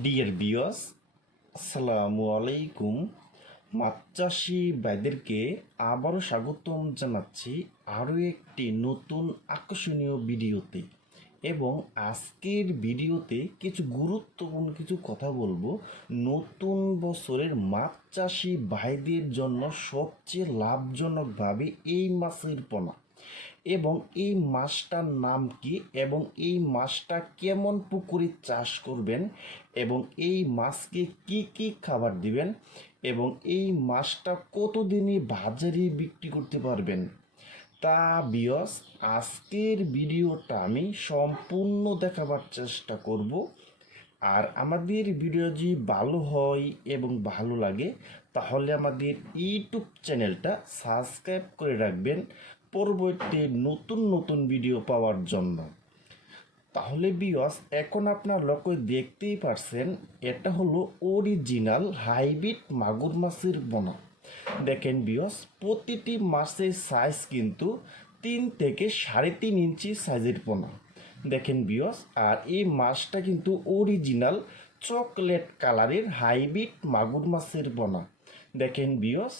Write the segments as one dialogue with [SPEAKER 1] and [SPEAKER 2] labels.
[SPEAKER 1] Deer বিয়স আসসালামু আলাইকুম। মাছ চাষি ভাইদেরকে আবারও স্বাগতম জানাচ্ছি আরও একটি নতুন আকর্ষণীয় ভিডিওতে। এবং আজকের ভিডিওতে কিছু গুরুত্বপূর্ণ কিছু কথা বলব। নতুন বছরের মাছ চাষি ভাইদের জন্য সবচেয়ে লাভজনকভাবে এই মাছের পোনা। এবং এই মাছটার নাম কি এবং এই মাছটা কেমন পুকুরে চাষ করবেন এবং এই মাছকে কি কি খাবার দিবেন এবং এই মাছটা কতদিনে বাজারে বিক্রি করতে পারবেন? তা বিয়স আজকের ভিডিওটা আমি সম্পূর্ণ দেখাবার চেষ্টা করব। আর আমাদের ভিডিও যদি ভালো হয় এবং ভালো লাগে, তাহলে আমাদের ইউটিউব চ্যানেলটা সাবস্ক্রাইব করে রাখবেন। পরবর্তী নতুন নতুন ভিডিও পাওয়ার জন্য। তাহলে বিয়স এখন আপনার লক্ষ্য দেখতেই পারছেন, এটা হলো অরিজিনাল হাইব্রিড মাগুর মাছের বোনা। দেখেন বিয়স প্রতিটি মাছের সাইজ কিন্তু তিন থেকে সাড়ে তিন ইঞ্চি সাইজের পোনা দেখেন বিয়স আর এই মাছটা কিন্তু অরিজিনাল চকলেট কালারের হাইব্রিড মাগুর মাছের পোনা দেখেন বিয়স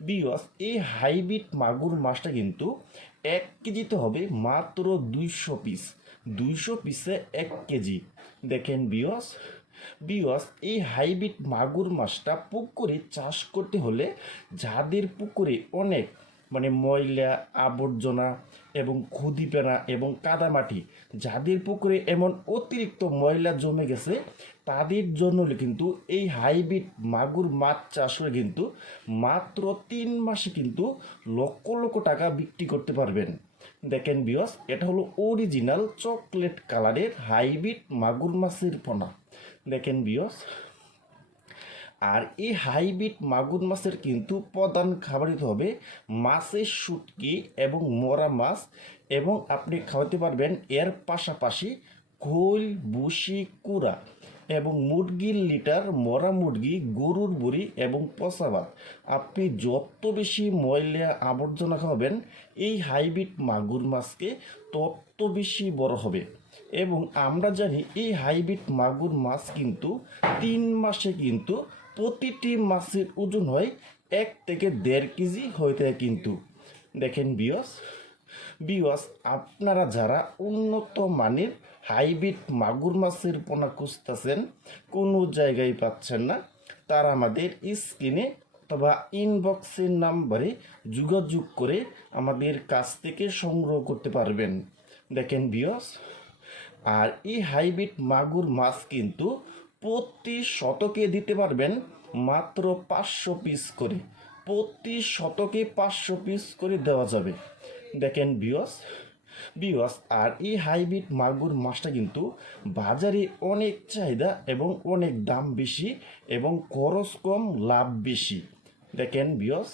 [SPEAKER 1] বিয়স এই হাইব্রিড মাগুর মাছটা কিন্তু এক কেজিতে হবে মাত্র দুইশো পিস দুইশো পিসে এক কেজি। দেখেন বিয়স বিয়স এই হাইব্রিড মাগুর মাছটা পুকুরে চাষ করতে হলে যাদের পুকুরে অনেক মানে ময়লা, আবর্জনা এবং খুদিপেনা এবং কাদামাটি যাদের পুকুরে এমন অতিরিক্ত ময়লা জমে গেছে, তাদের জন্য কিন্তু এই হাইব্রিড মাগুর মাছ চাষ করে কিন্তু মাত্র তিন মাসে কিন্তু লক্ষ লক্ষ টাকা বিক্রি করতে পারবেন। দেখেন বিয়স এটা হলো অরিজিনাল চকলেট কালারের হাইব্রিড মাগুর মাছের পোনা। দেখেন বিয়স আর এই হাইব্রিড মাগুর মাছের কিন্তু প্রধান খাবার দিতে হবে মাছের শুটকি এবং মরা মাছ এবং আপনি খাওয়াতে পারবেন এর পাশাপাশি খোল বুসি কুড়া। এবং মুরগির লিটার, মরা মুরগি, গরুর বুড়ি এবং পচা আপনি যত বেশি ময়লা আবর্জনা খাওয়াবেন, এই হাইব্রিড মাগুর মাছকে তত বেশি বড় হবে। এবং আমরা জানি এই হাইব্রিড মাগুর মাছ কিন্তু তিন মাসে কিন্তু প্রতিটি মাছের ওজন হয় এক থেকে দেড় কেজি হয়ে থাকে কিন্তু। দেখেন বিয়স বিয়স আপনারা যারা উন্নত মানের হাইব্রিড মাগুর মাছের পোনা খুঁজতেছেন, কোনো জায়গায় পাচ্ছেন না, তারা আমাদের স্ক্রিনে অথবা ইনবক্সের নাম্বারে যোগাযোগ করে আমাদের কাছ থেকে সংগ্রহ করতে পারবেন। দেখেন বিয়স আর এই হাইব্রিড মাগুর মাছ কিন্তু প্রতি শতকে দিতে পারবেন মাত্র পাঁচশো পিস করে। প্রতি শতকে পাঁচশো পিস করে দেওয়া যাবে। দেখেন বিওস বিওস আর এই হাইব্রিড মাগুর মাছটা কিন্তু বাজারে অনেক চাহিদা এবং অনেক দাম বেশি এবং খরচ কম, লাভ বেশি। দেখেন বিয়স